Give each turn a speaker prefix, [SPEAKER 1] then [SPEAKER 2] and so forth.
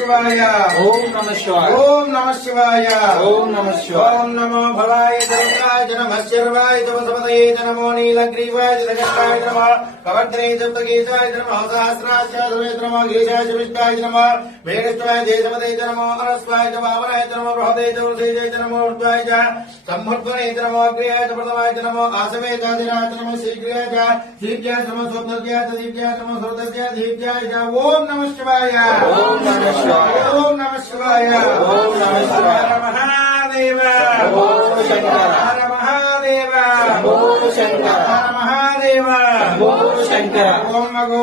[SPEAKER 1] శివాయ.
[SPEAKER 2] ఓం నమ శివాయ.
[SPEAKER 1] ఓం నమ శివాయ.
[SPEAKER 2] ఓం నమో భవాయ దుర్గాయ నమ శర్వాయ తమసపదయే నమో నీలగ్రీవాయ జగత్తాయ నమ కవర్ధనే జప్తగీతాయ నమ సహస్రాచార్య నమ గీతాయ విష్టాయ నమ మేఘష్టాయ దేశపదే నమో అరస్వాయ వామనాయ నమ బృహదే చౌర్దేజయ నమో ఊర్ధ్వాయ చ సంహర్ధనే నమో అగ్రయాయ ప్రథమాయ నమో ఆసవేదాదిరాయ నమో శీఘ్రాయ చ దీప్యాయ నమో స్వప్నజ్యాయ దీప్యాయ నమో స్వర్గజ్యాయ దీప్యాయ ఓం నమ శివాయ
[SPEAKER 1] ఓం నమః శివాయ.
[SPEAKER 2] ఓం నమ శివాయ
[SPEAKER 1] ఓం నమః శివాయ.
[SPEAKER 2] మహాదేవ
[SPEAKER 1] ఓం శంకర.
[SPEAKER 2] మహాదేవ
[SPEAKER 1] ఓం శంకర.
[SPEAKER 2] మహాదేవ
[SPEAKER 1] ఓం శంకర.
[SPEAKER 2] ఓం నమో